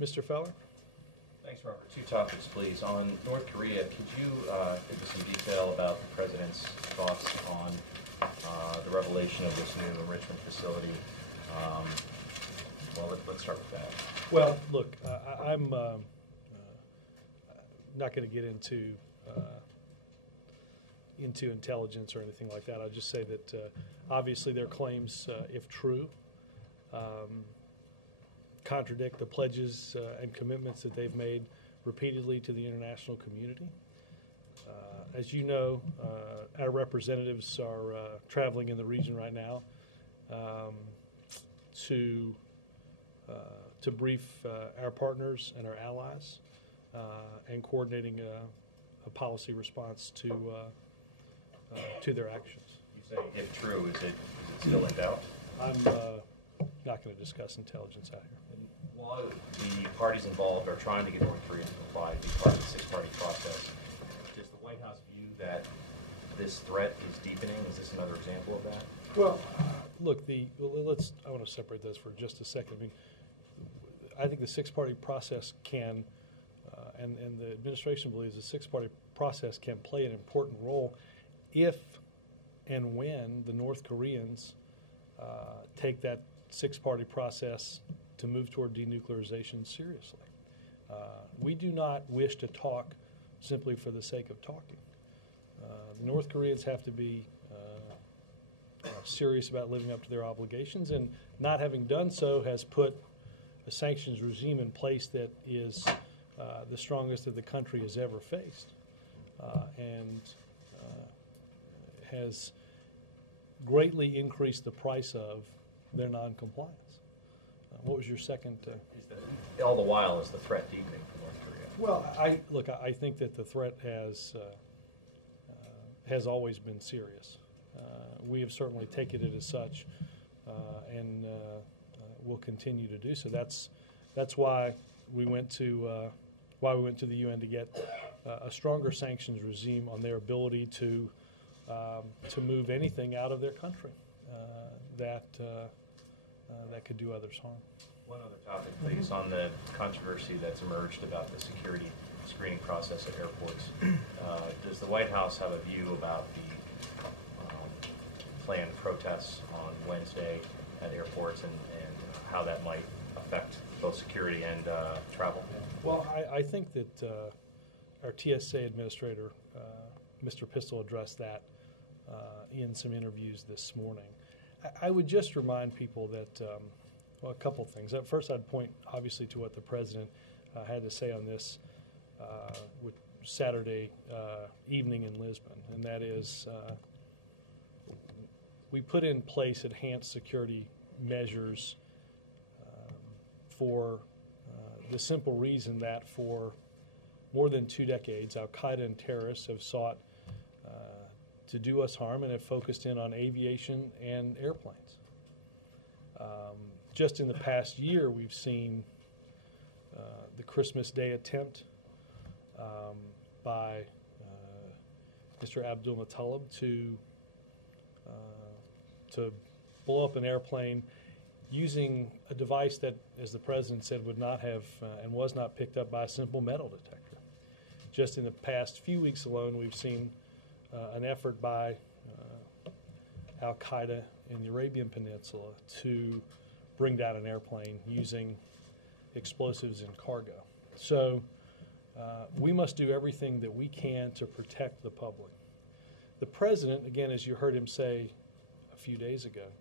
Mr. Feller? Thanks, Robert. Two topics, please. On North Korea, could you give us some detail about the President's thoughts on the revelation of this new enrichment facility? Well, let's start with that. Well, look, I'm not going to get into intelligence or anything like that. I'll just say that obviously their claims, if true, contradict the pledges and commitments that they've made repeatedly to the international community. As you know, our representatives are traveling in the region right now to brief our partners and our allies and coordinating a policy response to their actions. You say, if true, is it still in doubt? I'm not going to discuss intelligence out here. And while the parties involved are trying to get North Korea to comply, to be part of the six-party process, does the White House view that this threat is deepening? Is this another example of that? Well, look, I want to separate those for just a second. I mean, I think the six-party process can, and the administration believes the six-party process can play an important role if and when the North Koreans take that six-party process to move toward denuclearization seriously. We do not wish to talk simply for the sake of talking. The North Koreans have to be serious about living up to their obligations, and not having done so has put a sanctions regime in place that is the strongest that the country has ever faced, and has greatly increased the price of their noncompliance. What was your second? Is that all the while is the threat deepening for North Korea? Well, I think that the threat has always been serious. We have certainly taken it as such, and will continue to do so. That's why we went to the UN to get a stronger sanctions regime on their ability to move anything out of their country that could do others harm. One other topic, please, on the controversy that's emerged about the security screening process at airports. Does the White House have a view about the planned protests on Wednesday at airports and how that might affect both security and travel? Well, I think that our TSA administrator, Mr. Pistol, addressed that in some interviews this morning. I would just remind people that, well, a couple things. First, I'd point obviously to what the President had to say on this with Saturday evening in Lisbon, and that is we put in place enhanced security measures for the simple reason that for more than 2 decades, Al-Qaeda and terrorists have sought to do us harm and have focused in on aviation and airplanes. Just in the past year, we've seen the Christmas Day attempt by Mr. Abdul Muttalib to blow up an airplane using a device that, as the President said, would not have and was not picked up by a simple metal detector. Just in the past few weeks alone, we've seen an effort by Al-Qaeda in the Arabian Peninsula to bring down an airplane using explosives in cargo. So we must do everything that we can to protect the public. The President, again, as you heard him say a few days ago,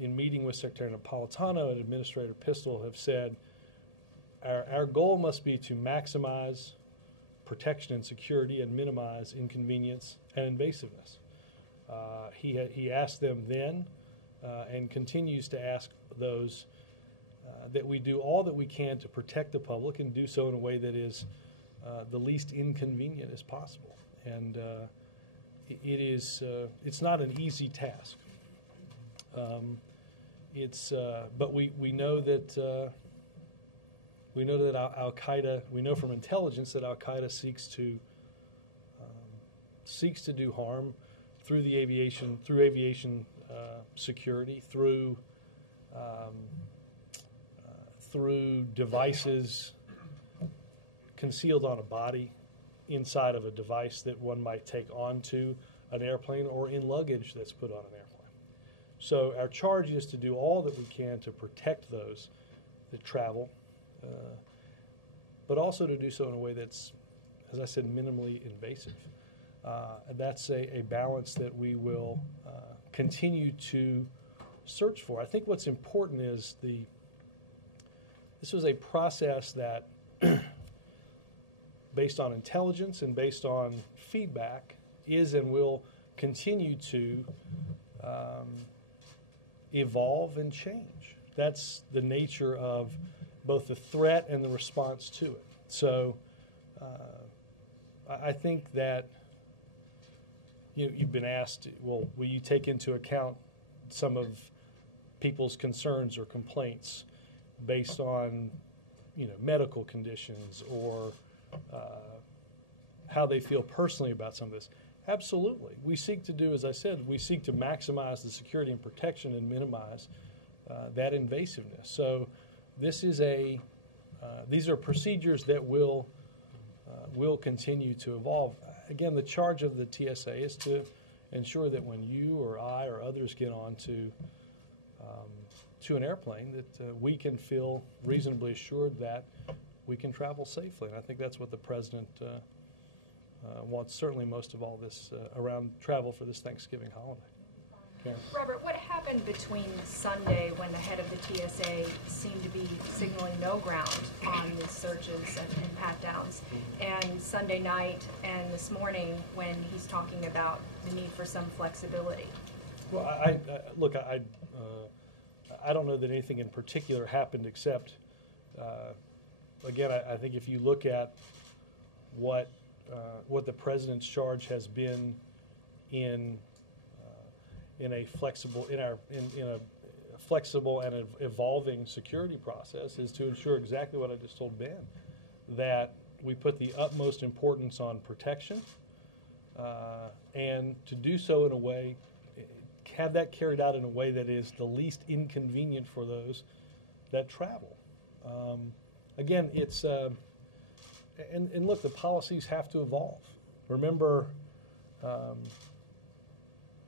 in meeting with Secretary Napolitano and Administrator Pistol, have said our goal must be to maximize protection and security and minimize inconvenience and invasiveness. He asked them then and continues to ask those that we do all that we can to protect the public and do so in a way that is the least inconvenient as possible. And it's not an easy task. But we know that Al-Qaeda. We know from intelligence that Al-Qaeda seeks to do harm through aviation security, through through devices concealed on a body inside of a device that one might take onto an airplane or in luggage that's put on an airplane. So our charge is to do all that we can to protect those that travel, but also to do so in a way that's, as I said, minimally invasive. And that's a balance that we will continue to search for. I think what's important is this was a process that, based on intelligence and based on feedback, is and will continue to evolve and change. That's the nature of both the threat and the response to it. So I think that you've been asked, well, will you take into account some of people's concerns or complaints based on medical conditions or how they feel personally about some of this? Absolutely. We seek to do, as I said, we seek to maximize the security and protection and minimize that invasiveness. So this is these are procedures that will continue to evolve. Again, the charge of the TSA is to ensure that when you or I or others get on to an airplane, that we can feel reasonably assured that we can travel safely. And I think that's what the President wants, certainly most of all this around travel for this Thanksgiving holiday. Karen. Robert, what happened between Sunday when the head of the TSA seemed to be signaling no ground on the searches and pat-downs, and Sunday night and this morning when he's talking about the need for some flexibility? Well, look, I don't know that anything in particular happened except, again, I think if you look at what the President's charge has been in a flexible and evolving security process, is to ensure exactly what I just told Ben, that we put the utmost importance on protection, and to do so in a way, have that carried out in a way that is the least inconvenient for those that travel. Again, it's and look, the policies have to evolve. Remember,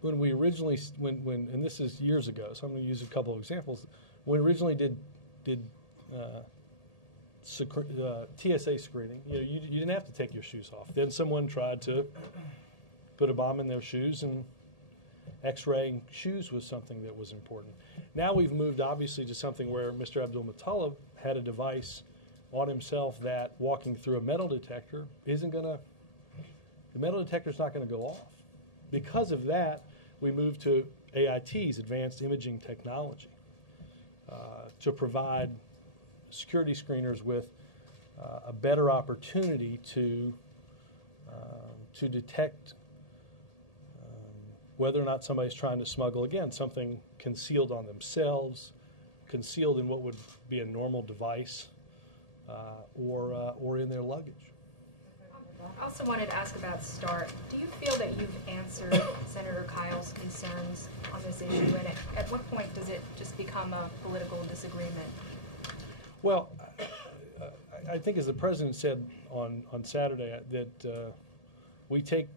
when we originally, and this is years ago, so I'm going to use a couple of examples. When we originally did TSA screening, you didn't have to take your shoes off. Then someone tried to put a bomb in their shoes, and X-raying shoes was something that was important. Now we've moved, obviously, to something where Mr. Abdul-Muttalib had a device on himself that walking through a metal detector the metal detector's not going to go off. Because of that, we moved to AIT's, Advanced Imaging Technology, to provide security screeners with a better opportunity to detect whether or not somebody's trying to smuggle, again, something concealed on themselves, concealed in what would be a normal device, or in their luggage. I also wanted to ask about START. Do you feel that you've answered Senator Kyle's concerns on this issue, and at what point does it just become a political disagreement? Well, I think, as the President said on Saturday, that we take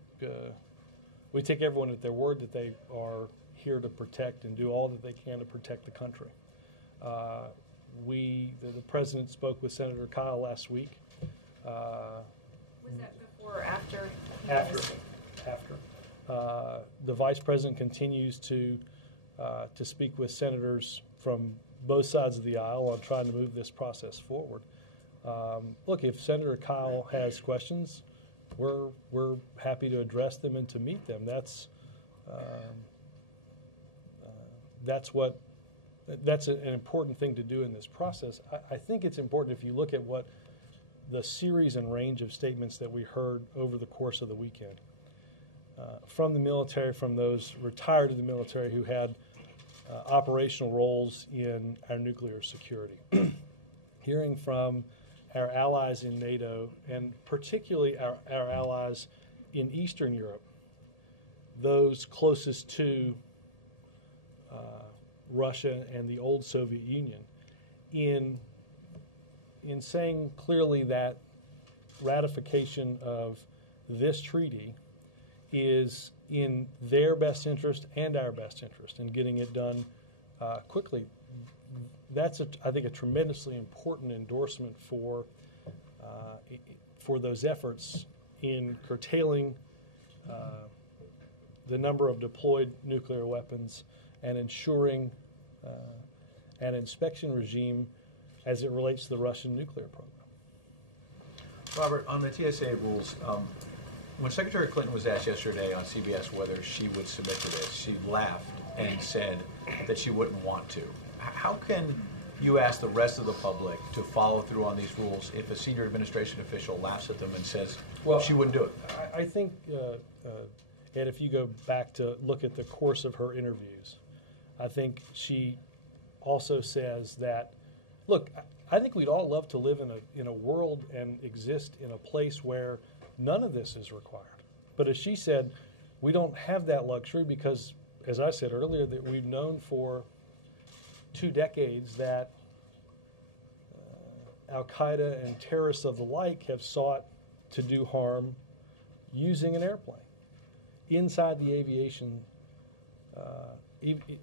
everyone at their word that they are here to protect and do all that they can to protect the country. The President spoke with Senator Kyle last week. Was that before or after? After. The Vice President continues to speak with senators from both sides of the aisle on trying to move this process forward. Look, if Senator Kyle has questions, we're happy to address them and to meet them. That's an important thing to do in this process. I think it's important if you look at what the series and range of statements that we heard over the course of the weekend from the military, from those retired in the military who had operational roles in our nuclear security, hearing from our allies in NATO, and particularly our allies in Eastern Europe, those closest to Russia and the old Soviet Union, in in saying clearly that ratification of this treaty is in their best interest and our best interest in getting it done quickly. That's, I think, a tremendously important endorsement for those efforts in curtailing the number of deployed nuclear weapons and ensuring an inspection regime as it relates to the Russian nuclear program. Robert, on the TSA rules, when Secretary Clinton was asked yesterday on CBS whether she would submit to this, she laughed and said that she wouldn't want to. How can you ask the rest of the public to follow through on these rules if a senior administration official laughs at them and says she wouldn't do it? I think, Ed, if you go back to look at the course of her interviews, I think she also says that, look, I think we'd all love to live in a world and exist in a place where none of this is required. But as she said, we don't have that luxury because, as I said earlier, that we've known for 2 decades that Al-Qaeda and terrorists of the like have sought to do harm using an airplane inside the aviation,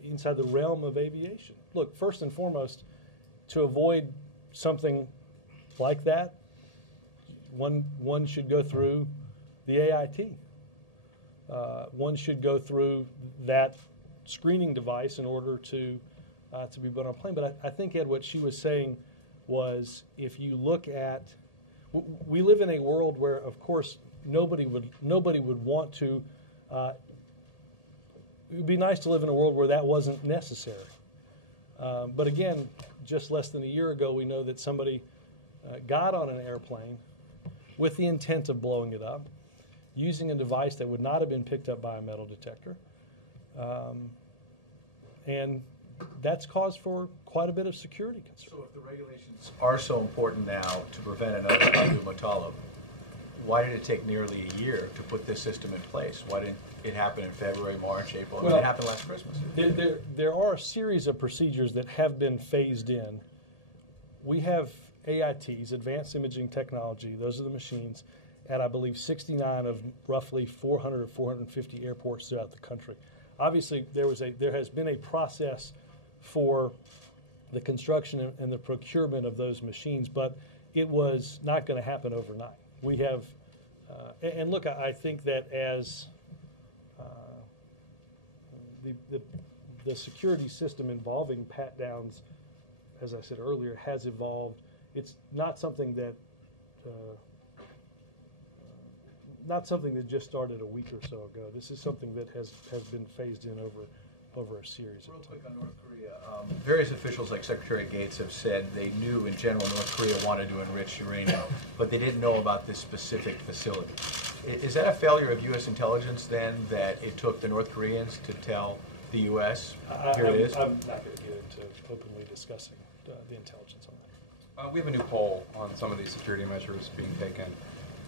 inside the realm of aviation. Look, first and foremost, to avoid something like that, one should go through the AIT. One should go through that screening device in order to be put on a plane. But I think, Ed, what she was saying was, if you look at, we live in a world where, of course, nobody would want to. It would be nice to live in a world where that wasn't necessary. But again, just less than a year ago, we know that somebody got on an airplane with the intent of blowing it up, using a device that would not have been picked up by a metal detector. And that's caused for quite a bit of security concern. So if the regulations are so important now to prevent another Abu Muttalib, why did it take nearly a year to put this system in place? Why didn't it happen in February, March, April? I mean, it happened last Christmas. There are a series of procedures that have been phased in. We have AITs, Advanced Imaging Technology. Those are the machines at, I believe, 69 of roughly 400 or 450 airports throughout the country. Obviously, there has been a process for the construction and the procurement of those machines, but it was not going to happen overnight. We have, and look, I think that as the security system involving pat-downs, as I said earlier, has evolved. It's not something that just started a week or so ago. This is something that has been phased in over a series Real of quick time. on North Korea, various officials like Secretary Gates have said they knew in general North Korea wanted to enrich uranium, but they didn't know about this specific facility. Is that a failure of U.S. intelligence then, that it took the North Koreans to tell the U.S. here it is? I'm not going to get into openly discussing the intelligence on that. We have a new poll on some of these security measures being taken.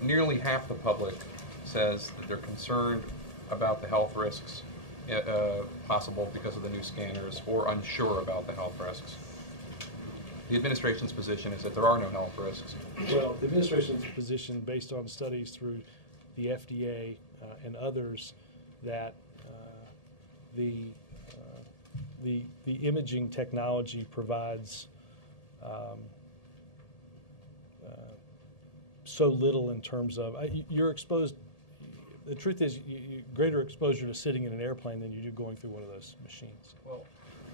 Nearly half the public says that they're concerned about the health risks possible because of the new scanners, or unsure about the health risks. The administration's position is that there are no health risks. Well, the administration's position, based on studies through the FDA and others, that the imaging technology provides so little in terms of you're exposed. The truth is, greater exposure to sitting in an airplane than you do going through one of those machines. Well,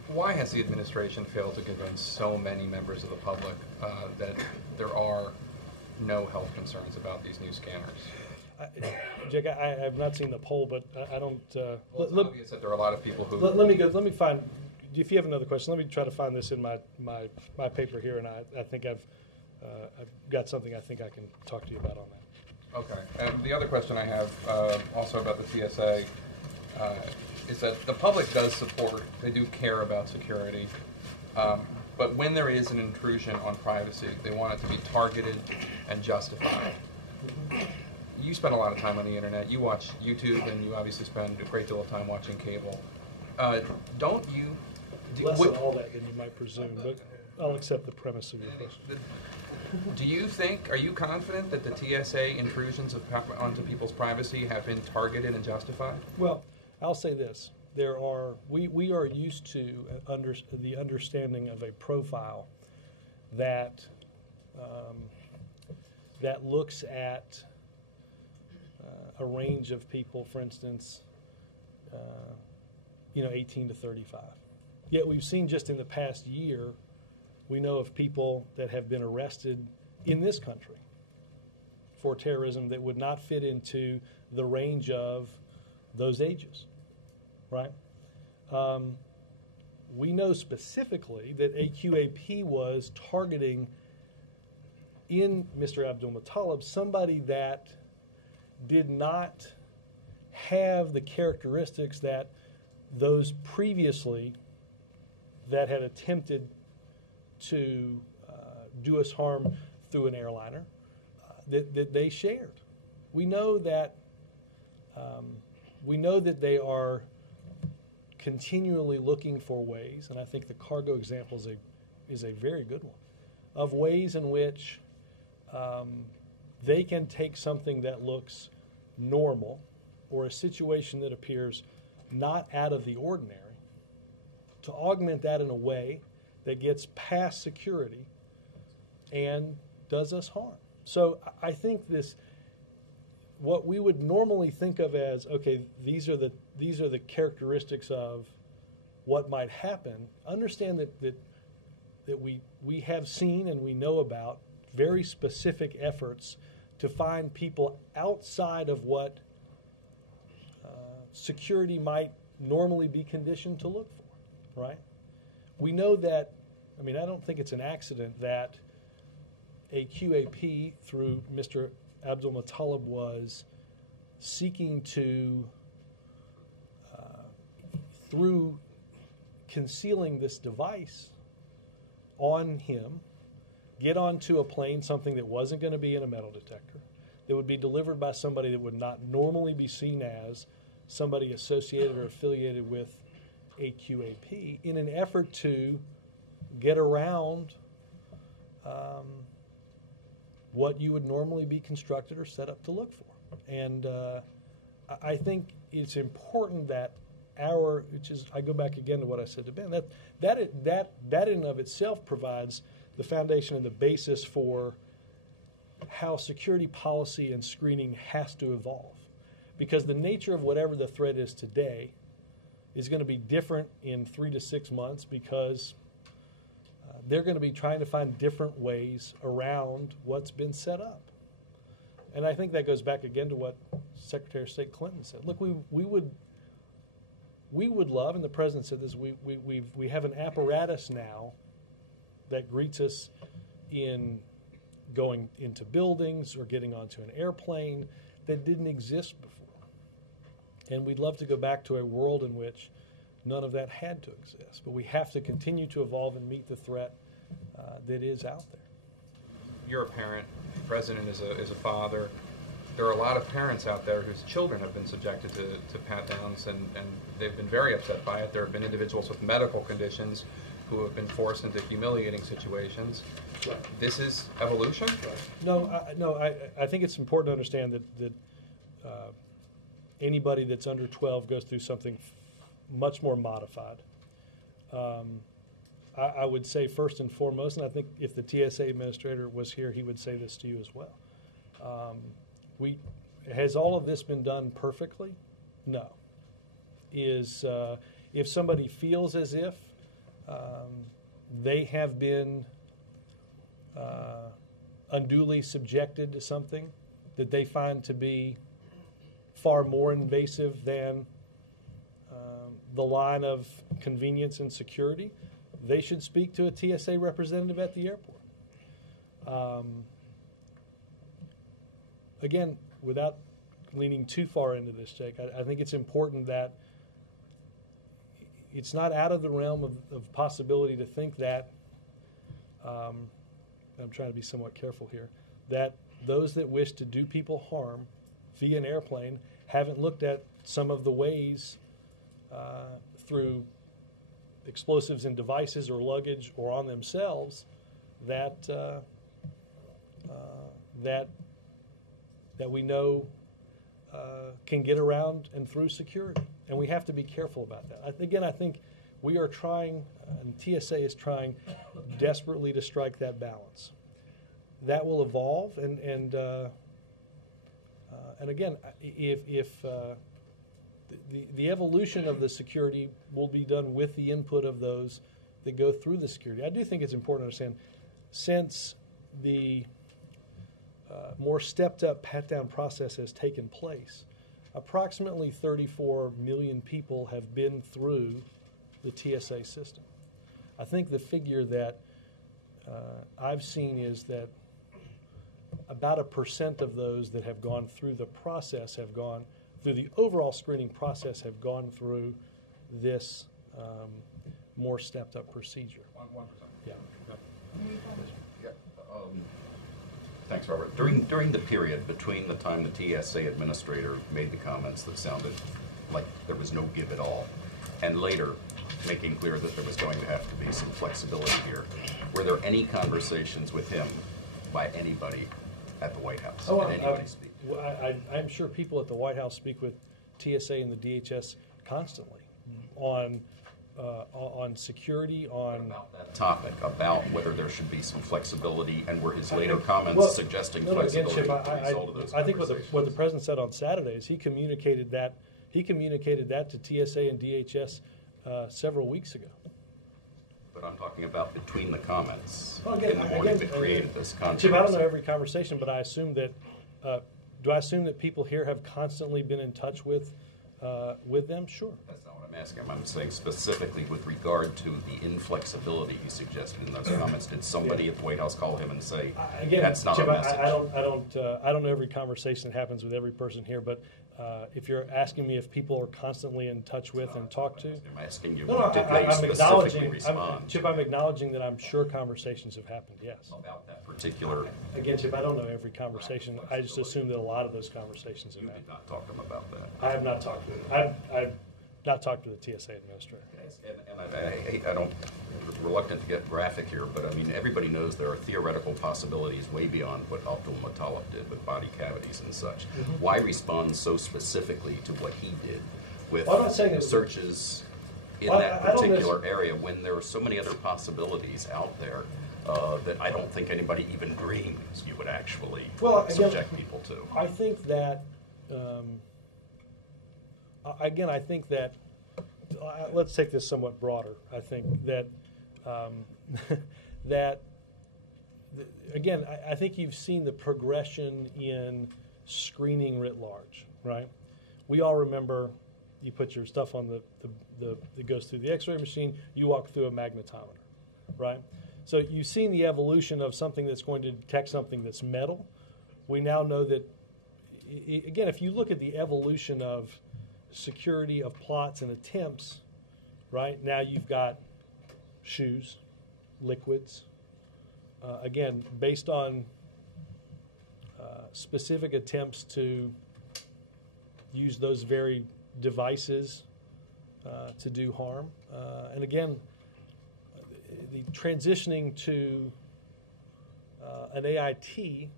why has the administration failed to convince so many members of the public that there are no health concerns about these new scanners? Jake, I have not seen the poll, but I don't. Well, it's obvious that there are a lot of people who. Let me find. If you have another question, let me try to find this in my paper here, and I think I've got something I think I can talk to you about on that. Okay. And the other question I have also about the TSA is that the public does support, they do care about security, but when there is an intrusion on privacy, they want it to be targeted and justified. You spend a lot of time on the internet. You watch YouTube, and you obviously spend a great deal of time watching cable. Don't you? Less than all that than you might presume. But I'll accept the premise of your question. Do you think, are you confident that the TSA intrusions onto people's privacy have been targeted and justified? Well, I'll say this. We are used to the understanding of a profile that that looks at a range of people, for instance, 18 to 35. Yet we've seen just in the past year, we know of people that have been arrested in this country for terrorism that would not fit into the range of those ages, right? We know specifically that AQAP was targeting in Mr. Abdul-Muttalib somebody that did not have the characteristics that those previously that had attempted to do us harm through an airliner that they shared. We know that they are continually looking for ways, and I think the cargo example is a very good one, of ways in which they can take something that looks normal or a situation that appears not out of the ordinary to augment that in a way that gets past security and does us harm. So I think what we would normally think of as, okay, these are the characteristics of what might happen. Understand that we have seen and we know about very specific efforts to find people outside of what security might normally be conditioned to look for, right? We know that, I don't think it's an accident that a QAP through Mr. Abdul-Muttalib was seeking to, through concealing this device on him, get onto a plane, something that wasn't going to be in a metal detector, that would be delivered by somebody that would not normally be seen as somebody associated or affiliated with a QAP, in an effort to get around what you would normally be constructed or set up to look for. And I think it's important that I go back again to what I said to Ben, that in and of itself provides the foundation and the basis for how security policy and screening has to evolve. Because the nature of whatever the threat is today is going to be different in 3 to 6 months, because they're going to be trying to find different ways around what's been set up. And I think that goes back again to what Secretary of State Clinton said. Look, we would love, and the President said this, we have an apparatus now that greets us in going into buildings or getting onto an airplane that didn't exist before. And we'd love to go back to a world in which none of that had to exist. But we have to continue to evolve and meet the threat that is out there. You're a parent. The President is a father. There are a lot of parents out there whose children have been subjected to pat-downs, and they've been very upset by it. There have been individuals with medical conditions who have been forced into humiliating situations. Right. This is evolution? Right. No, I think it's important to understand that anybody that's under 12 goes through something much more modified. I would say first and foremost, and I think if the TSA administrator was here, he would say this to you as well. Has all of this been done perfectly? No. If somebody feels as if they have been unduly subjected to something that they find to be far more invasive than the line of convenience and security, they should speak to a TSA representative at the airport. Again, without leaning too far into this, Jake, I think it's important that it's not out of the realm of possibility to think that, I'm trying to be somewhat careful here, that those that wish to do people harm via an airplane haven't looked at some of the ways through explosives in devices or luggage or on themselves that that we know can get around and through security, and we have to be careful about that. Again, I think we are trying, and TSA is trying desperately to strike that balance. That will evolve, and again, if the evolution of the security will be done with the input of those that go through the security. I do think it's important to understand, since the more stepped-up pat-down process has taken place, approximately 34 million people have been through the TSA system. I think the figure that I've seen is that about 1% of those that have gone through the process have gone through the overall screening process, have gone through this more stepped-up procedure. 1%. Yeah. Yeah. Thanks, Robert. During the period between the time the TSA administrator made the comments that sounded like there was no give at all, and later making clear that there was going to have to be some flexibility here, were there any conversations with him by anybody at the White House? Did anybody speak? I'm sure people at the White House speak with TSA and the DHS constantly on security, on About that topic, about whether there should be some flexibility, and were his later comments suggesting flexibility Chip, as a result of those I think conversations? what the president said on Saturday is he communicated that to TSA and DHS several weeks ago. But I'm talking about between the comments Well, again, in the morning that created this controversy. Chip, I don't know every conversation, but I assume that do I assume that people here have constantly been in touch with them? Sure. That's not what I'm asking. I'm saying specifically with regard to the inflexibility he suggested in those comments. Did somebody at the White House call him and say, that's not Chip, a message? I don't know every conversation that happens with every person here, but if you're asking me if people are constantly in touch with and talk to, I'm asking you, no, did they I'm specifically respond Chip, I'm acknowledging that I'm sure conversations have happened, yes. about that particular? Again, Chip, I don't know every conversation. I just assume that a lot of those conversations have You happened. did not talk to him about that. I have not talked to him. I've not talked to the TSA administrator. And I don't, reluctant to get graphic here, but I mean, everybody knows there are theoretical possibilities way beyond what Abdul Muttalib did with body cavities and such. Why respond so specifically to what he did with Well, I'm not saying that- searches in Well, that I don't particular area when there are so many other possibilities out there that I don't think anybody even dreams you would actually subject people to? I think that, again, I think that, let's take this somewhat broader. I think that, again, I think you've seen the progression in screening writ large, right? We all remember you put your stuff on that goes through the x-ray machine, you walk through a magnetometer, right? So you've seen the evolution of something that's going to detect something that's metal. We now know that, again, if you look at the evolution of security of plots and attempts, right, now you've got shoes, liquids, again, based on specific attempts to use those very devices to do harm. And again, the transitioning to an AIT,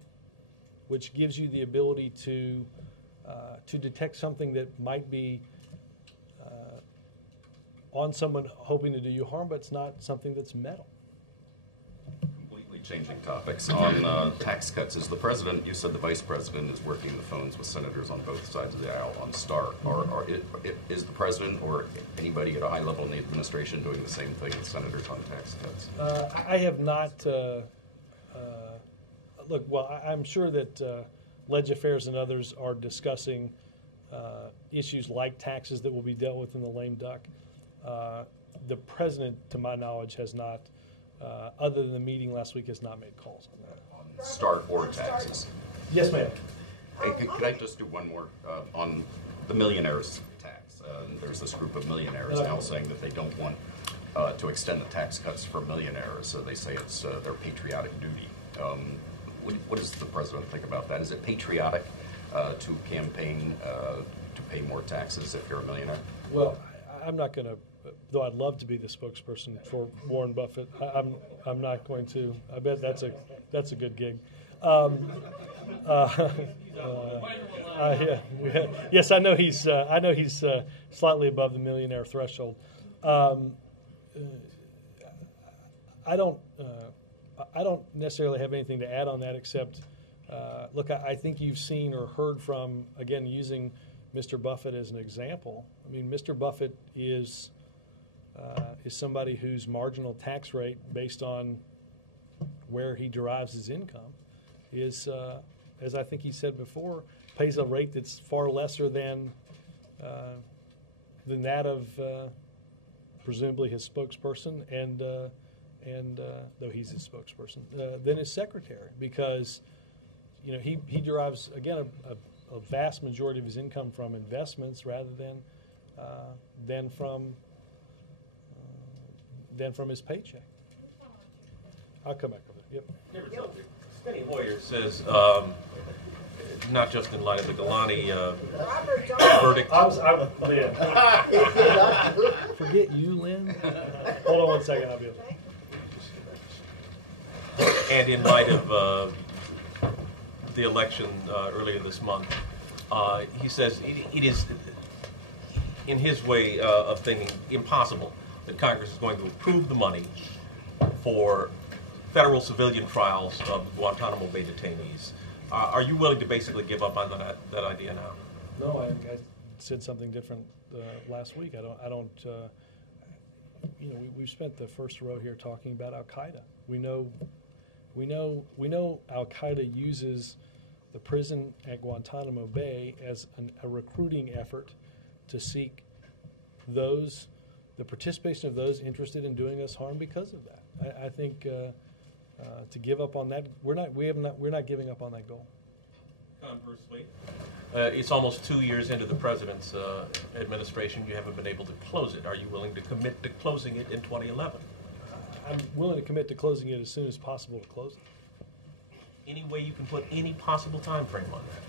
which gives you the ability to detect something that might be on someone hoping to do you harm, but it's not something that's metal. Completely changing topics. On tax cuts, is the president, you said the vice president is working the phones with senators on both sides of the aisle on START. Is the president or anybody at a high level in the administration doing the same thing with senators on tax cuts? I have not. Look, well, I'm sure that Ledge Affairs and others are discussing issues like taxes that will be dealt with in the lame duck. The president, to my knowledge, has not, other than the meeting last week, has not made calls on that. On START or taxes? Yes, ma'am. Hey, could I just do one more on the millionaires tax? There's this group of millionaires now saying that they don't want to extend the tax cuts for millionaires, so they say it's their patriotic duty. What does the president think about that? Is it patriotic to campaign to pay more taxes if you're a millionaire? Well, I'm not going to. though I'd love to be the spokesperson for Warren Buffett, I'm not going to. I bet that's a good gig. Yes, I know he's slightly above the millionaire threshold. I don't necessarily have anything to add on that except, look, I think you've seen or heard from, again, using Mr. Buffett as an example. I mean, Mr. Buffett is somebody whose marginal tax rate, based on where he derives his income, is, as I think he said before, pays a rate that's far lesser than that of presumably his spokesperson and though he's his spokesperson, than his secretary, because he derives, again, a vast majority of his income from investments rather than from his paycheck. I'll come back over there. Yep. Spenny Hoyer says, not just in light of the Galani verdict. Lynn. Forget you, Lynn. Hold on 1 second. I'll be able to. And in light of the election earlier this month, he says it is, in his way of thinking, impossible that Congress is going to approve the money for federal civilian trials of Guantanamo Bay detainees. Are you willing to basically give up on that idea now? No, I said something different last week. I don't. We've spent the first row here talking about Al Qaeda. We know Al Qaeda uses the prison at Guantanamo Bay as a recruiting effort to seek the participation of those interested in doing us harm because of that. I think to give up on that, we're not giving up on that goal. Conversely, it's almost 2 years into the president's administration. You haven't been able to close it. Are you willing to commit to closing it in 2011? I'm willing to commit to closing it as soon as possible to close it. Any way you can put any possible time frame on that?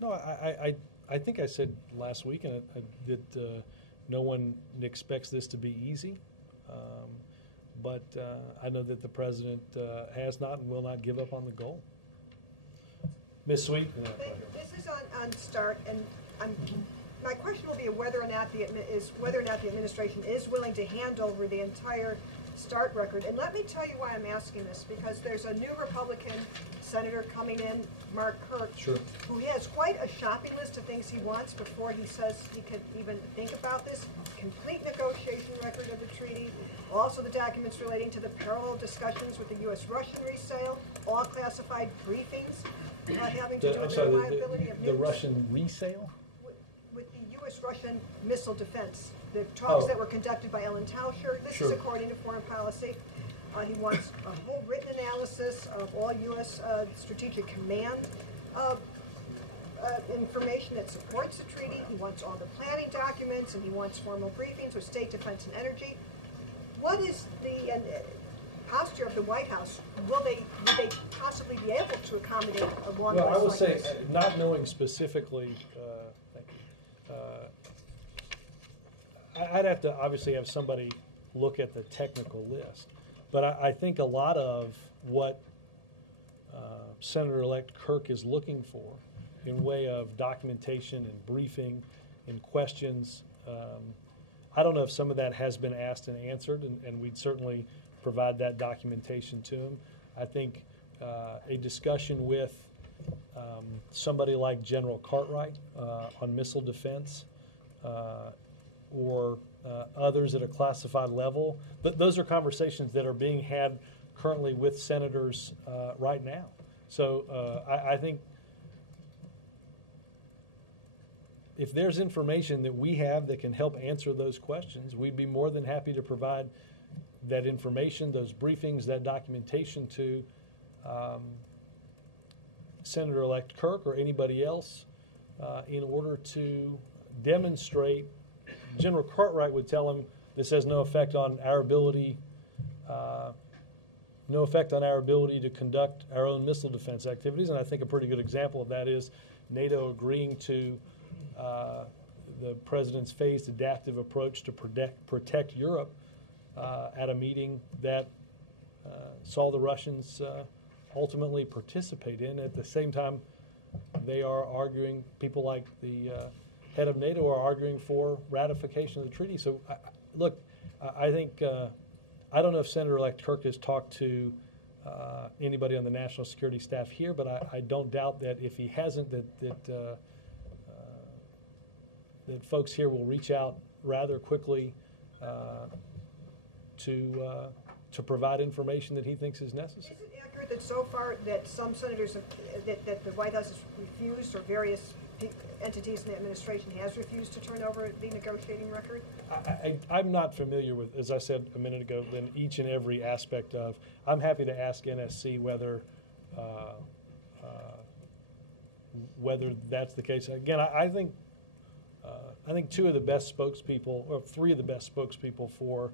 No, I think I said last week that no one expects this to be easy, but I know that the president has not and will not give up on the goal. Ms. Sweet? This is on START, and my question will be whether or not the administration is willing to hand over the entire START record. And let me tell you why I'm asking this, because there's a new Republican senator coming in, Mark Kirk, Sure. who has quite a shopping list of things he wants before he says he could even think about this. Complete negotiation record of the treaty, also the documents relating to the parallel discussions with the U.S.-Russian resale, all classified briefings having to do with the reliability of the nukes. Russian resale? With the U.S.-Russian missile defense. The talks that were conducted by Ellen Tauscher. This is according to Foreign Policy. He wants a whole written analysis of all U.S. Strategic Command information that supports the treaty. He wants all the planning documents, and he wants formal briefings with State Defense and Energy. What is the posture of the White House? Would they possibly be able to accommodate a long list Well, I would like say, this? not knowing specifically, thank you. I'd have to obviously have somebody look at the technical list. But I think a lot of what Senator-elect Kirk is looking for in way of documentation and briefing and questions, I don't know if some of that has been asked and answered, and we'd certainly provide that documentation to him. I think a discussion with somebody like General Cartwright on missile defense or others at a classified level, but those are conversations that are being had currently with senators right now. So I think if there's information that we have that can help answer those questions, we'd be more than happy to provide that information, those briefings, that documentation to Senator-elect Kirk or anybody else in order to demonstrate. General Cartwright would tell him this has no effect on our ability to conduct our own missile defense activities. And I think a pretty good example of that is NATO agreeing to the president's phased adaptive approach to protect Europe at a meeting that saw the Russians ultimately participate in. At the same time, they are arguing, people like the head of NATO are arguing for ratification of the treaty. So, look, I think, I don't know if Senator-elect Kirk has talked to anybody on the national security staff here, but I don't doubt that if he hasn't, that folks here will reach out rather quickly to provide information that he thinks is necessary. Is it accurate that so far that some senators have, that the White House has refused, or various entities in the administration has refused to turn over the negotiating record? I'm not familiar with, as I said a minute ago, in each and every aspect of. I'm happy to ask NSC whether that's the case. Again, I think two of the best spokespeople, or three of the best spokespeople for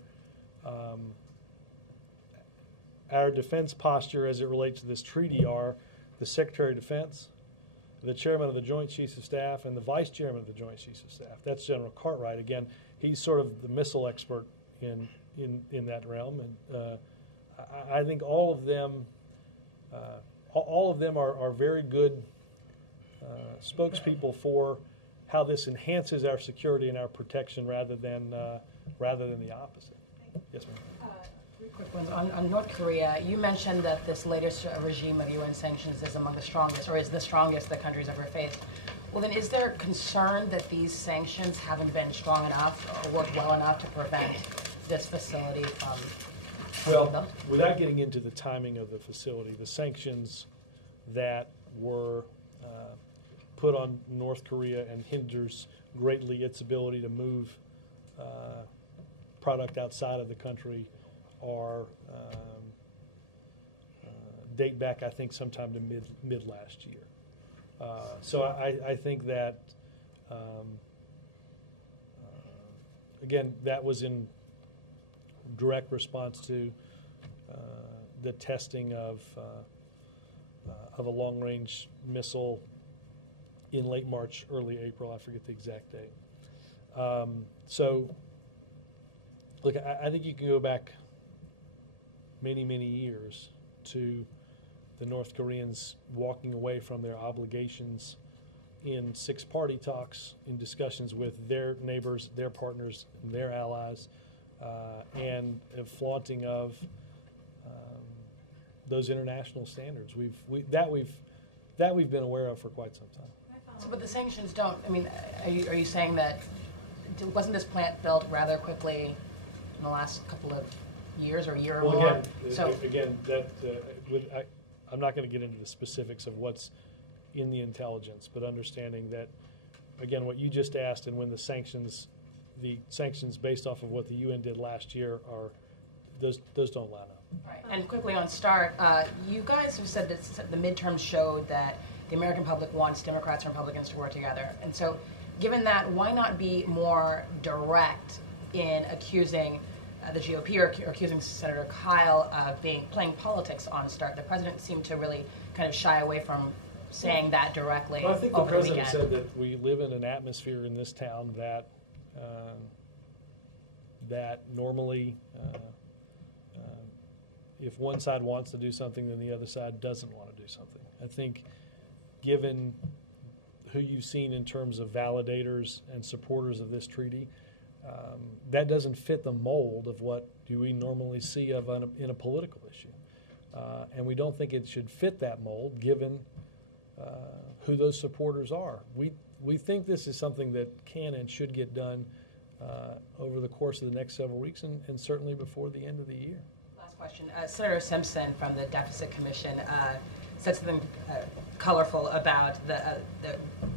our defense posture as it relates to this treaty are the Secretary of Defense, the Chairman of the Joint Chiefs of Staff, and the Vice Chairman of the Joint Chiefs of Staff. That's General Cartwright. Again, he's sort of the missile expert in that realm, and I think all of them are very good spokespeople for how this enhances our security and our protection rather than the opposite. Yes, ma'am. Three quick ones. On North Korea, you mentioned that this latest regime of UN sanctions is among the strongest, or is the strongest the country's ever faced. Well, then, is there concern that these sanctions haven't been strong enough or worked well enough to prevent this facility from Well, them? without getting into the timing of the facility, the sanctions that were put on North Korea and hinders greatly its ability to move product outside of the country are date back, I think, sometime to mid last year. So I think that again, that was in direct response to the testing of a long-range missile in late March, early April. I forget the exact date. So, look, I think you can go back many, many years to the North Koreans walking away from their obligations in six-party talks, in discussions with their neighbors, their partners, and their allies, and a flaunting of those international standards. We've been aware of for quite some time. So, but the sanctions don't. I mean, are you saying that wasn't this plant built rather quickly in the last couple of years or a year or more? Again, I'm not going to get into the specifics of what's in the intelligence, but understanding that, again, what you just asked, and when the sanctions based off of what the UN did last year are, those don't line up. Right. And quickly on START, you guys have said that the midterms showed that the American public wants Democrats and Republicans to work together. And so, given that, why not be more direct in accusing the GOP or accusing Senator Kyle of playing politics on START? The president seemed to really kind of shy away from saying that directly. Well, I think the over president the said that we live in an atmosphere in this town that normally, if one side wants to do something, then the other side doesn't want to do something. I think, given who you've seen in terms of validators and supporters of this treaty, that doesn't fit the mold of what do we normally see in a political issue. And we don't think it should fit that mold, given who those supporters are. We think this is something that can and should get done over the course of the next several weeks, and certainly before the end of the year. Last question. Senator Simpson from the Deficit Commission said something colorful about the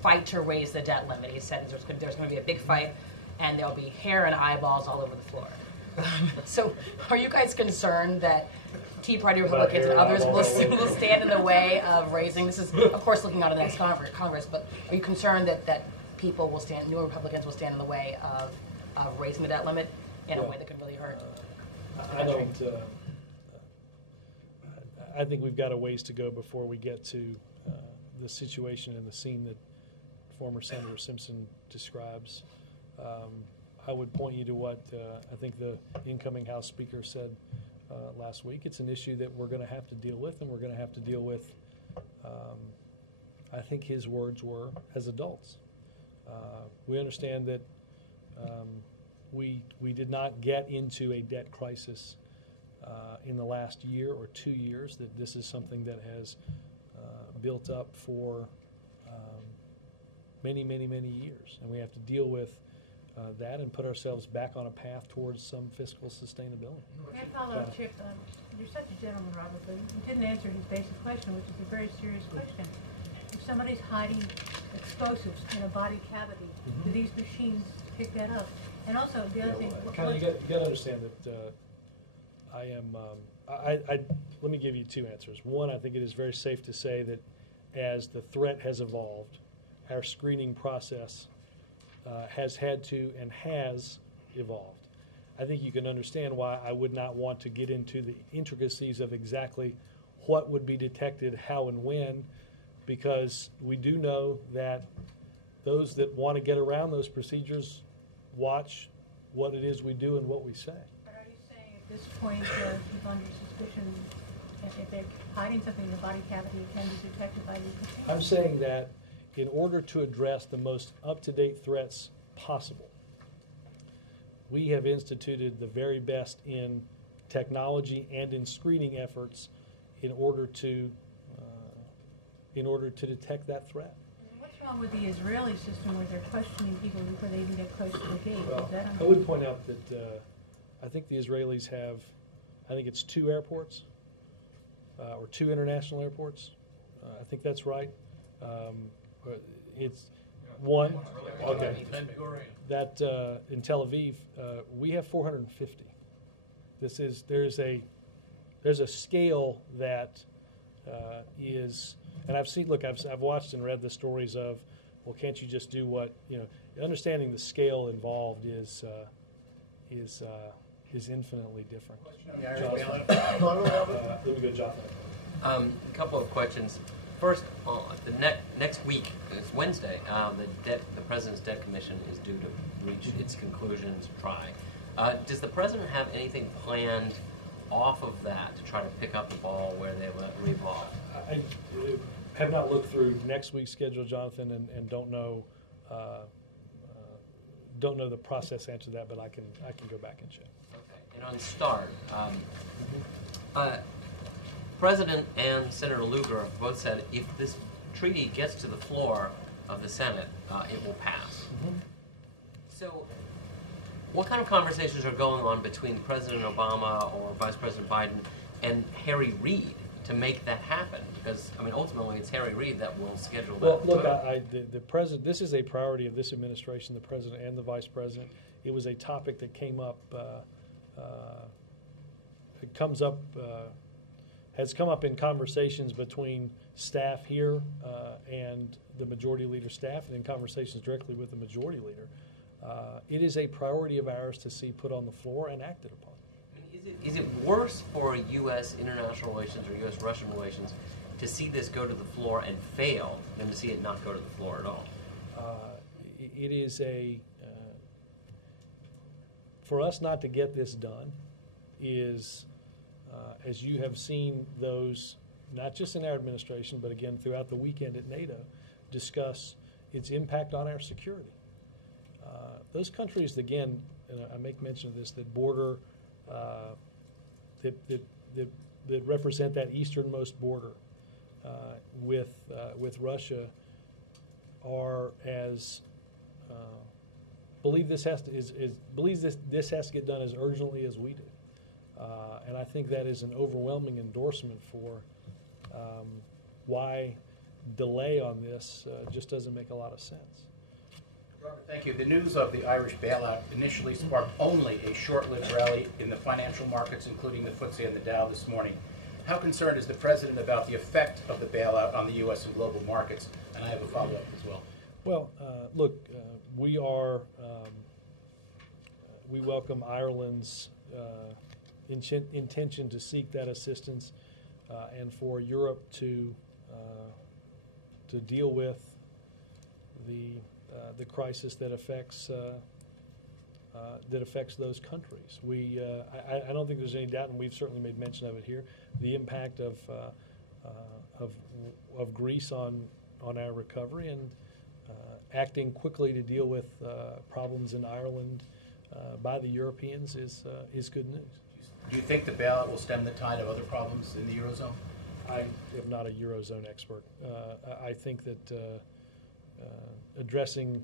fight to raise the debt limit. He said there's going to be a big fight, and there'll be hair and eyeballs all over the floor. So are you guys concerned that Tea Party Republicans and others will stand in the way of raising, this is, of course, looking out of the next Congress, but are you concerned that people will stand, new Republicans will stand in the way of raising the debt limit in a way that could really hurt? I think we've got a ways to go before we get to the situation and the scene that former Senator Simpson describes. I would point you to what I think the incoming House Speaker said last week. It's an issue that we're going to have to deal with, and we're going to have to deal with, I think his words were, as adults. We understand that we did not get into a debt crisis in the last year or 2 years, that this is something that has built up for many, many, many years. And we have to deal with that and put ourselves back on a path towards some fiscal sustainability. Can I follow up, Chip? You're such a gentleman, Robert, but you didn't answer his basic question, which is a very serious question. If somebody's hiding explosives in a body cavity, do these machines pick that up? And also, the other thing... You got to understand that I am... let me give you two answers. One, I think it is very safe to say that as the threat has evolved, our screening process has had to and has evolved. I think you can understand why I would not want to get into the intricacies of exactly what would be detected, how and when, because we do know that those that want to get around those procedures watch what it is we do and what we say. But are you saying at this point, people under suspicion, if they're hiding something in the body cavity, it can be detected by the computer? I'm saying that in order to address the most up-to-date threats possible, we have instituted the very best in technology and in screening efforts in order to detect that threat. What's wrong with the Israeli system where they're questioning people before they even get close to the gate? Well, I would point out that I think the Israelis have, I think it's 2 airports or 2 international airports. I think that's right. It's one. Okay. That in Tel Aviv, we have 450. There's a scale that is, and I've seen. Look, I've watched and read the stories of, well, can't you just do what you know? Understanding the scale involved is infinitely different. Let me go, Jonathan. A couple of questions. First, the next week, it's Wednesday, the President's Debt Commission is due to reach its conclusions, does the President have anything planned off of that to try to pick up the ball where they leave off? I have not looked through next week's schedule, Jonathan, and don't know the process answer to that, but I can go back and check. Okay. And on START, President and Senator Lugar have both said if this treaty gets to the floor of the Senate, it will pass. So what kind of conversations are going on between President Obama or Vice President Biden and Harry Reid to make that happen? Because, I mean, ultimately it's Harry Reid that will schedule that. Well, look, the President, this is a priority of this administration, the President and the Vice President. It was a topic that came up, has come up in conversations between staff here and the Majority Leader staff, and in conversations directly with the Majority Leader. It is a priority of ours to see put on the floor and acted upon. I mean, is it worse for U.S. international relations or U.S.-Russian relations to see this go to the floor and fail than to see it not go to the floor at all? It is for us not to get this done is, as you have seen those, not just in our administration, but again throughout the weekend at NATO, discuss its impact on our security. Those countries, again, and I make mention of this, that border, that represent that easternmost border with Russia, are as believe this has to get done as urgently as we do. And I think that is an overwhelming endorsement for why delay on this just doesn't make a lot of sense. Robert, thank you. The news of the Irish bailout initially sparked only a short-lived rally in the financial markets, including the FTSE and the Dow this morning. How concerned is the President about the effect of the bailout on the U.S. and global markets? And I have a follow-up as well. Well, look, we welcome Ireland's intention to seek that assistance and for Europe to deal with the crisis that affects that affects those countries. I don't think there's any doubt, and we've certainly made mention of it here, the impact of Greece on our recovery, and acting quickly to deal with problems in Ireland by the Europeans is good news. Do you think the bailout will stem the tide of other problems in the Eurozone? I am not a Eurozone expert. I think that addressing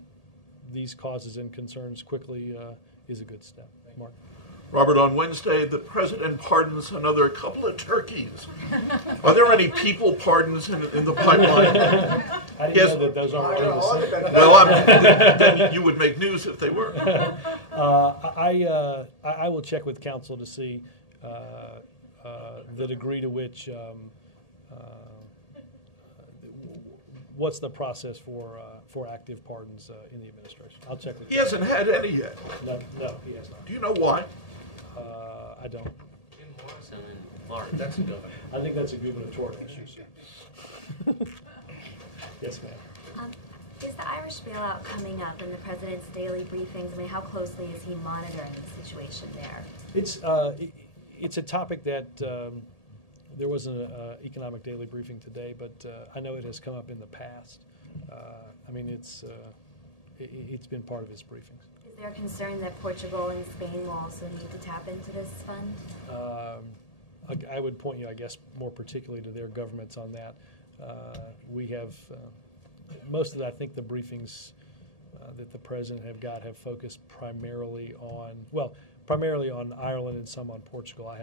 these causes and concerns quickly is a good step. Mark? Robert, on Wednesday, the president pardons another couple of turkeys. Are there any people pardons in the pipeline? How do you know that those aren't related? Well, then you would make news if they were. I will check with counsel to see the degree to which what's the process for active pardons in the administration. I'll check with. He hasn't had any yet. No, he has not. Do you know why? I don't. Jim Morrison in Florida. That's a governor. I think that's a gubernatorial issue. Yes, ma'am. Is the Irish bailout coming up in the president's daily briefings? I mean, how closely is he monitoring the situation there? It's a topic that there was an economic daily briefing today, but I know it has come up in the past. I mean, it's been part of his briefings. Is there a concern that Portugal and Spain will also need to tap into this fund? I would point you, I guess, more particularly to their governments on that. We have most of, I think, the briefings that the president have focused primarily on Ireland and some on Portugal.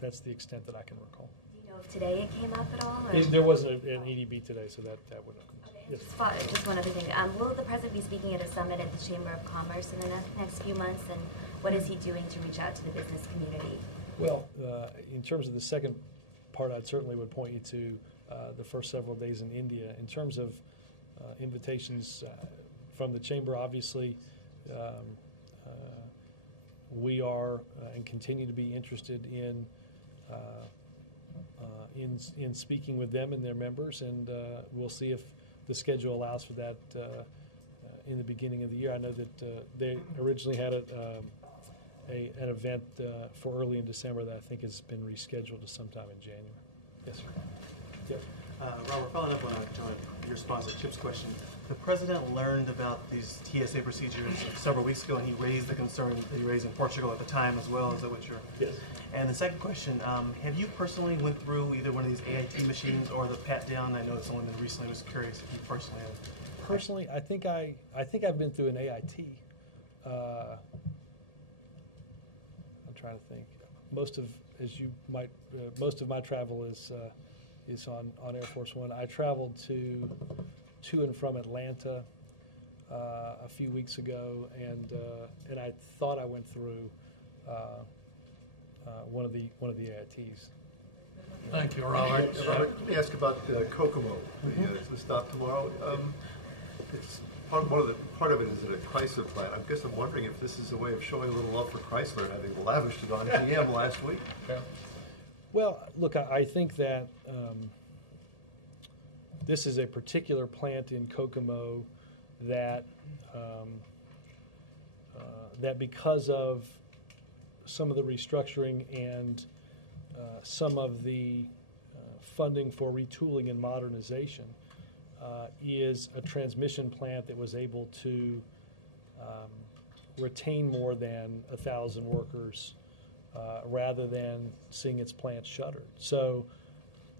That's the extent that I can recall. Do you know if today it came up at all? Or? There wasn't an EDB today, so that would have come. Okay, yes. Just one other thing. Will the president be speaking at a summit at the Chamber of Commerce in the next few months, and what is he doing to reach out to the business community? Well, in terms of the second part, I certainly would point you to the first several days in India. In terms of invitations from the Chamber, obviously, we are and continue to be interested in speaking with them and their members, and we'll see if the schedule allows for that in the beginning of the year. I know that they originally had an event for early in December that I think has been rescheduled to sometime in January. Yes, sir. Yep. Robert, following up on your response to Chip's question, the president learned about these TSA procedures several weeks ago, and he raised the concern that he raised in Portugal at the time as well. Is that what you're? Yes. And the second question, have you personally went through either one of these AIT machines or the pat down? I know it's only been recently. I was curious if you personally have. Personally, I think I've been through an AIT. I'm trying to think. Most of my travel is on Air Force One. I traveled to and from Atlanta a few weeks ago, and I thought I went through one of the AITs. Thank you, Robert. Let me ask about Kokomo, the stop tomorrow. It's part of it is at a Chrysler plant. I guess I'm wondering if this is a way of showing a little love for Chrysler, having lavished it on GM last week. Yeah. Well, look, I think that this is a particular plant in Kokomo that that because of some of the restructuring and some of the funding for retooling and modernization is a transmission plant that was able to retain more than 1,000 workers rather than seeing its plant shuttered. So,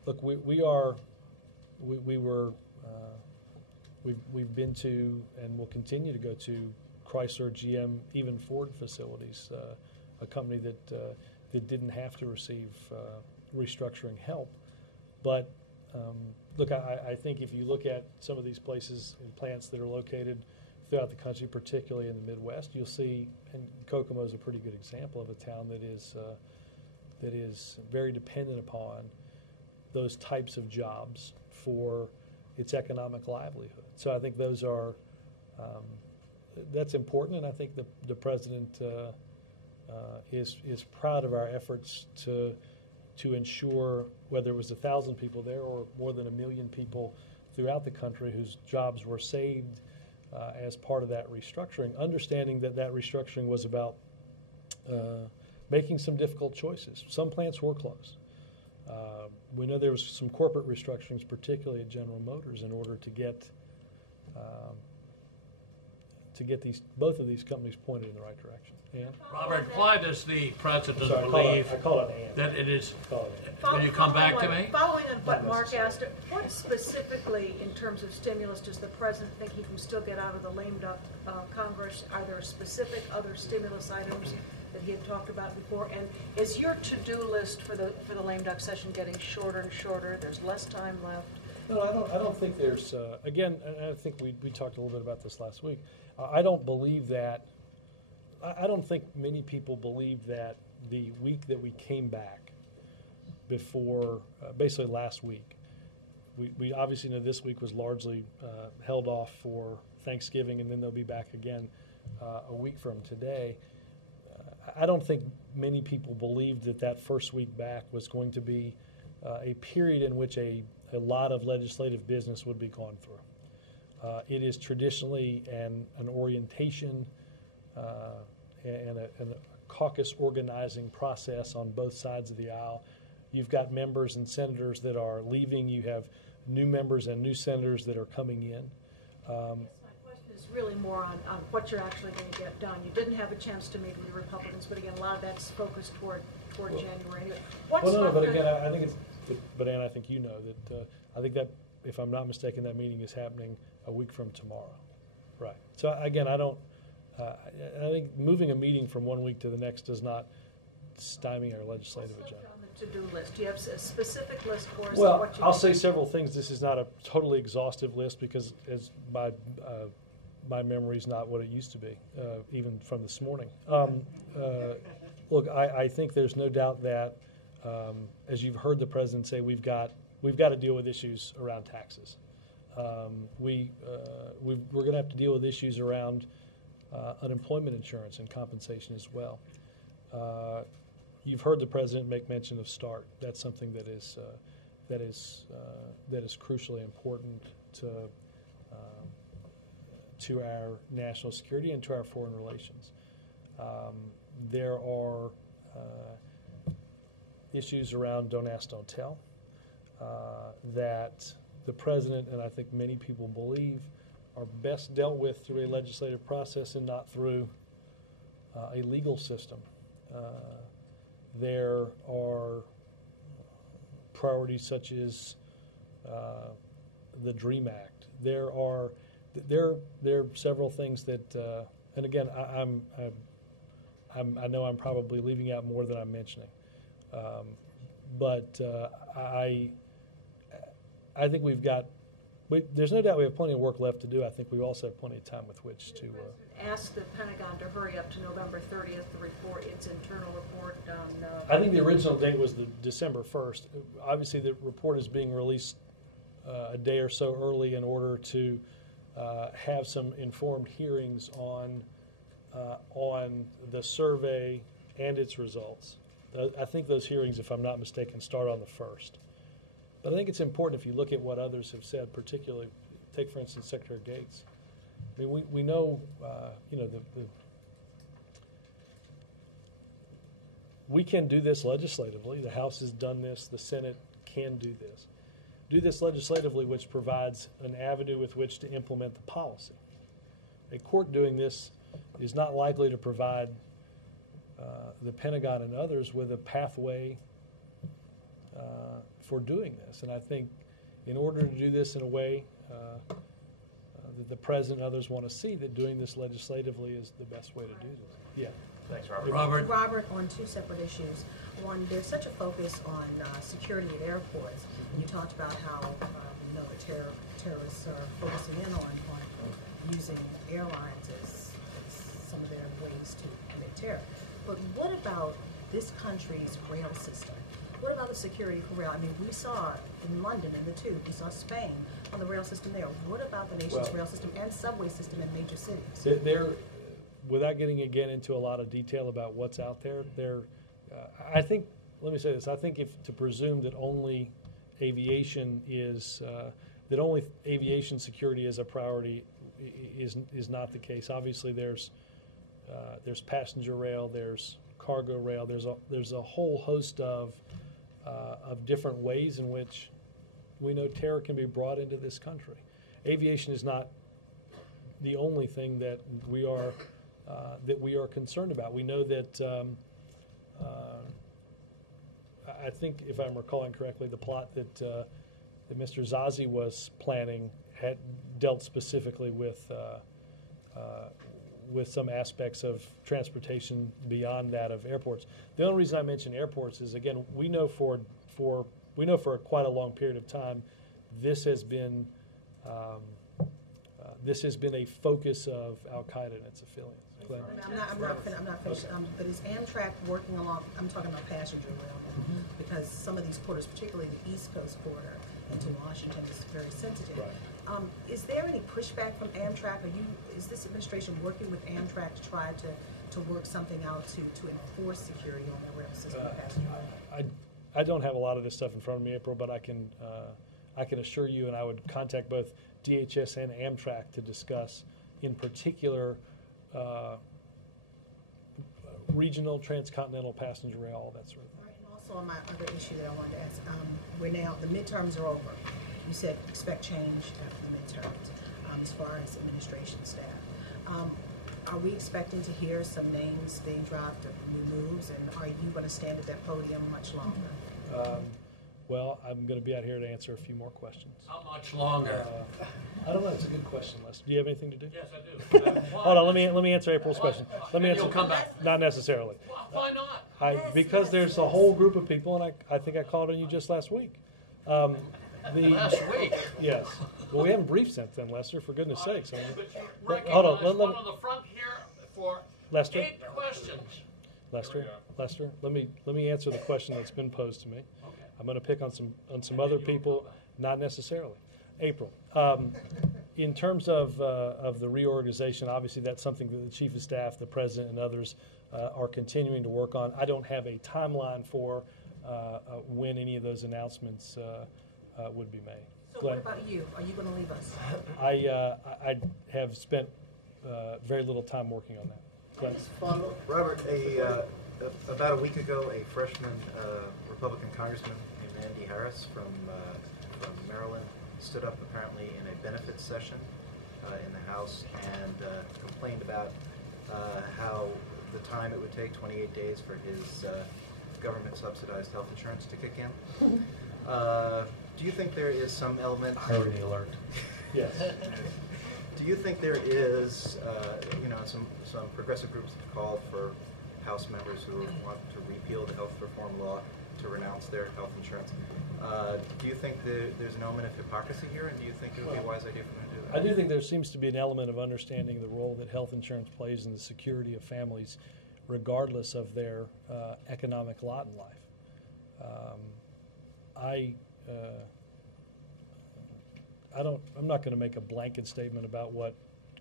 look, we've been to and will continue to go to Chrysler, GM, even Ford facilities, a company that didn't have to receive restructuring help. But look, I think if you look at some of these places and plants that are located throughout the country, particularly in the Midwest, you'll see, and Kokomo is a pretty good example of a town that is very dependent upon those types of jobs for its economic livelihood. So I think those are that's important, and I think the president is proud of our efforts to ensure, whether it was 1,000 people there or more than 1 million people throughout the country whose jobs were saved as part of that restructuring, understanding that that restructuring was about making some difficult choices. Some plants were closed. We know there was some corporate restructurings, particularly at General Motors, in order to get both of these companies pointed in the right direction. Ann? Robert, why does the president Sorry, believe I call it Ann. that it is? Call it Ann. Will you come back to me? Following on what Not Mark asked, necessarily. what specifically in terms of stimulus does the president think he can still get out of the lame duck Congress? Are there specific other stimulus items that he had talked about before? And is your to-do list for the lame duck session getting shorter and shorter? There's less time left. No, I don't think there's, again, and I think we talked a little bit about this last week. I don't believe that, I don't think many people believe that the week that we came back before, basically last week, we obviously know this week was largely held off for Thanksgiving, and then they'll be back again a week from today. I don't think many people believed that that first week back was going to be a period in which a lot of legislative business would be gone through. It is traditionally an orientation and a caucus organizing process on both sides of the aisle. You've got members and senators that are leaving. You have new members and new senators that are coming in. Is really more on what you're actually going to get done. You didn't have a chance to meet with the Republicans, but again, a lot of that's focused toward January. Anyway, but again, I think but Ann, I think you know that I think that, if I'm not mistaken, that meeting is happening a week from tomorrow. Right. So again, I think moving a meeting from one week to the next does not stymie our legislative agenda. On the to-do list, do you have a specific list for us? Well, of what you I'll say several things. This is not a totally exhaustive list because as my memory is not what it used to be, even from this morning. Look, I think there's no doubt that, as you've heard the president say, we've got to deal with issues around taxes. We're going to have to deal with issues around unemployment insurance and compensation as well. You've heard the president make mention of START. That's something that is crucially important to our national security and to our foreign relations. There are issues around Don't Ask, Don't Tell that the president and I think many people believe are best dealt with through a legislative process and not through a legal system. There are priorities such as the DREAM Act. There are several things that, and again, I know I'm probably leaving out more than I'm mentioning, but I think there's no doubt we have plenty of work left to do. I think we also have plenty of time with which to. Ask the Pentagon to hurry up to November 30th to report its internal report on. I think the original date was the December 1st. Obviously, the report is being released a day or so early in order to have some informed hearings on the survey and its results. I think those hearings, if I'm not mistaken, start on the 1st. But I think it's important if you look at what others have said, particularly, take for instance Secretary Gates. I mean, we know, we can do this legislatively. The House has done this. The Senate can do this. Do this legislatively, which provides an avenue with which to implement the policy. A court doing this is not likely to provide the Pentagon and others with a pathway for doing this. And I think in order to do this in a way that the President and others want to see, that doing this legislatively is the best way to do this. Yeah. Thanks, Robert. Robert, on two separate issues. One, there's such a focus on security at airports. You talked about how the terrorists are focusing in on using airlines as some of their ways to commit terror. But what about this country's rail system? What about the security for rail? I mean, we saw in London in the tube, we saw Spain on the rail system there. What about the nation's rail system and subway system in major cities? Without getting again into a lot of detail about what's out there, I think, let me say this, I think to presume that only aviation security is a priority is not the case. Obviously, there's passenger rail, there's cargo rail, there's a whole host of different ways in which we know terror can be brought into this country. Aviation is not the only thing that we are concerned about. We know that I think, if I'm recalling correctly, the plot that Mr. Zazi was planning had dealt specifically with some aspects of transportation beyond that of airports. The only reason I mention airports is, again, we know for quite a long period of time this has been a focus of Al Qaeda and its affiliates. I'm not finished. But is Amtrak working along? I'm talking about passenger rail, because some of these corridors, particularly the East Coast corridor into Washington, is very sensitive. Right. Is there any pushback from Amtrak? Is this administration working with Amtrak to try to work something out to enforce security on their rail system? Passenger rail? I don't have a lot of this stuff in front of me, April, but I can assure you, and I would contact both DHS and Amtrak to discuss, in particular, regional, transcontinental passenger rail, all that sort of thing. All right, and also on my other issue that I wanted to ask, the midterms are over. You said expect change after the midterms as far as administration staff. Are we expecting to hear some names being dropped of new moves, and are you going to stand at that podium much longer? Well, I'm going to be out here to answer a few more questions. How much longer? I don't know. It's a good question, Lester. Do you have anything to do? Yes, I do. Hold on. Let me answer April's question. Let me answer. You'll come back. Not necessarily. Why not? Because there's a whole group of people, and I think I called on you just last week. Last week? Yes. Well, we haven't briefed since then, Lester. For goodness sakes. But Hold on. one on the front here for Lester? 8 questions. Lester, let me answer the question that's been posed to me. I'm going to pick on some other people, not necessarily. April, in terms of the reorganization, obviously that's something that the Chief of Staff, the President, and others are continuing to work on. I don't have a timeline for when any of those announcements would be made. So Glenn? what about you? Are you going to leave us? I have spent very little time working on that. Glenn? Robert, about a week ago, a freshman Republican congressman named Andy Harris from Maryland stood up apparently in a benefits session in the House and complained about how the time it would take, 28 days, for his government-subsidized health insurance to kick in. Do you think there is some element? Irony alert. Yes. Do you think there is, some progressive groups have called for House members who want to repeal the health reform law to renounce their health insurance? Do you think there's an element of hypocrisy here, and do you think it would be a wise idea for them to do that? I do think there seems to be an element of understanding the role that health insurance plays in the security of families, regardless of their economic lot in life. I'm not going to make a blanket statement about what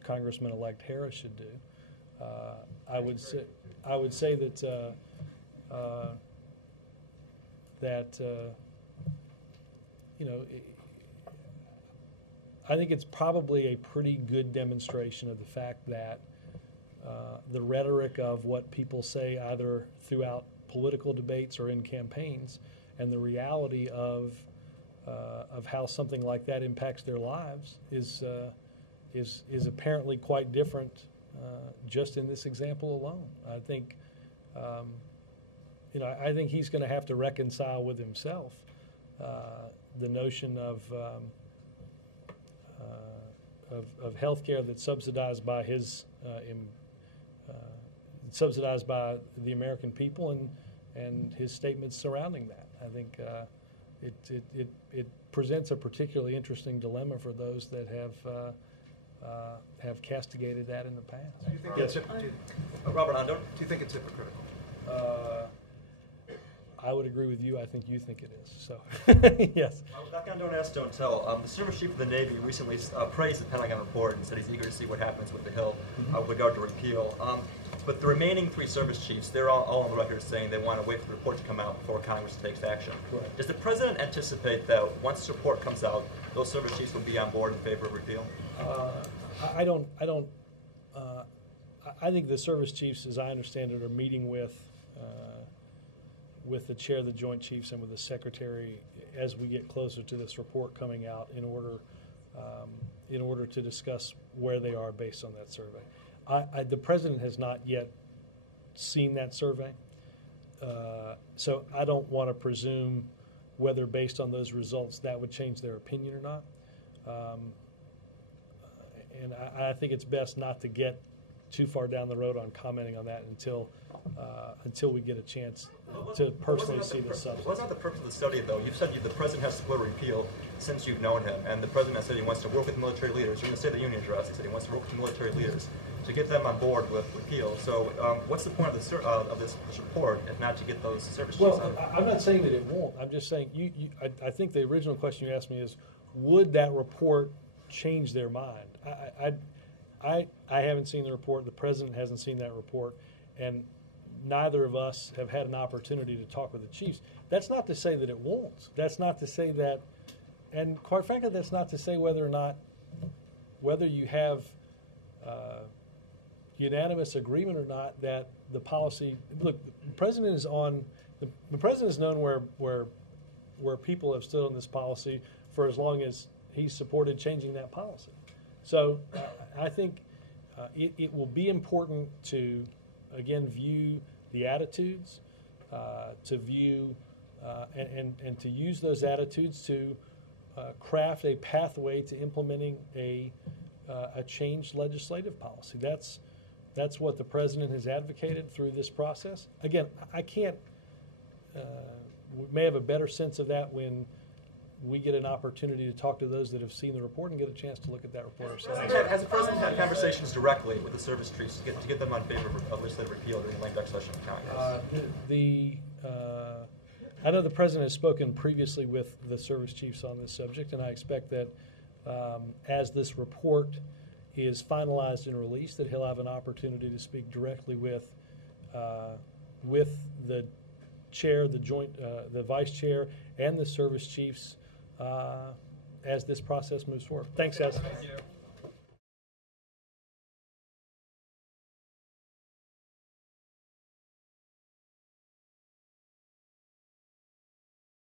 Congressman-elect Harris should do. I would say that I think it's probably a pretty good demonstration of the fact that the rhetoric of what people say either throughout political debates or in campaigns, and the reality of how something like that impacts their lives is apparently quite different just in this example alone. I think I think he's going to have to reconcile with himself the notion of health care that's subsidized by subsidized by the American people and his statements surrounding that. I think it presents a particularly interesting dilemma for those that have castigated that in the past. Do you think Robert Ondo, do you think it's hypocritical? I would agree with you. I think you think it is. So, yes. Back on Don't Ask, Don't Tell. The Service Chief of the Navy recently praised the Pentagon report and said he's eager to see what happens with the Hill with regard to repeal. But the remaining 3 service chiefs, they're all on the record saying they want to wait for the report to come out before Congress takes action. Correct. Does the President anticipate that once this report comes out, those service chiefs will be on board in favor of repeal? I think the service chiefs, as I understand it, are meeting with the chair of the Joint Chiefs and with the secretary as we get closer to this report coming out in order to discuss where they are based on that survey. The president has not yet seen that survey, so I don't want to presume whether based on those results that would change their opinion or not. And I think it's best not to get too far down the road on commenting on that until we get a chance to personally see the substance. What's not the purpose of the study, though? You've said the president has supported repeal since you've known him, and the president has said he wants to work with military leaders. You're going to say the Union address. He said he wants to work with military leaders to get them on board with repeal. So, what's the point of this report if not to get those service chiefs on? Well, I'm not saying that it won't. I'm just saying I think the original question you asked me is, would that report change their mind? I haven't seen the report. The president hasn't seen that report, and neither of us have had an opportunity to talk with the chiefs. That's not to say that it won't. That's not to say that, and quite frankly, that's not to say whether you have unanimous agreement or not that the policy. Look, the president is on. The president is known where people have stood on this policy for as long as he's supported changing that policy. So I think it will be important to, again, view the attitudes, to view and to use those attitudes to craft a pathway to implementing a changed legislative policy. That's what the president has advocated through this process. Again, I can't. We may have a better sense of that when we get an opportunity to talk to those that have seen the report and get a chance to look at that report ourselves. Has the president had conversations directly with the service chiefs to get them on favor of legislative repeal during the lame duck session of Congress? I know the president has spoken previously with the service chiefs on this subject, and I expect that as this report is finalized and released, that he'll have an opportunity to speak directly with the chair, the vice chair, and the service chiefs as this process moves forward. Thanks, guys. Thank you.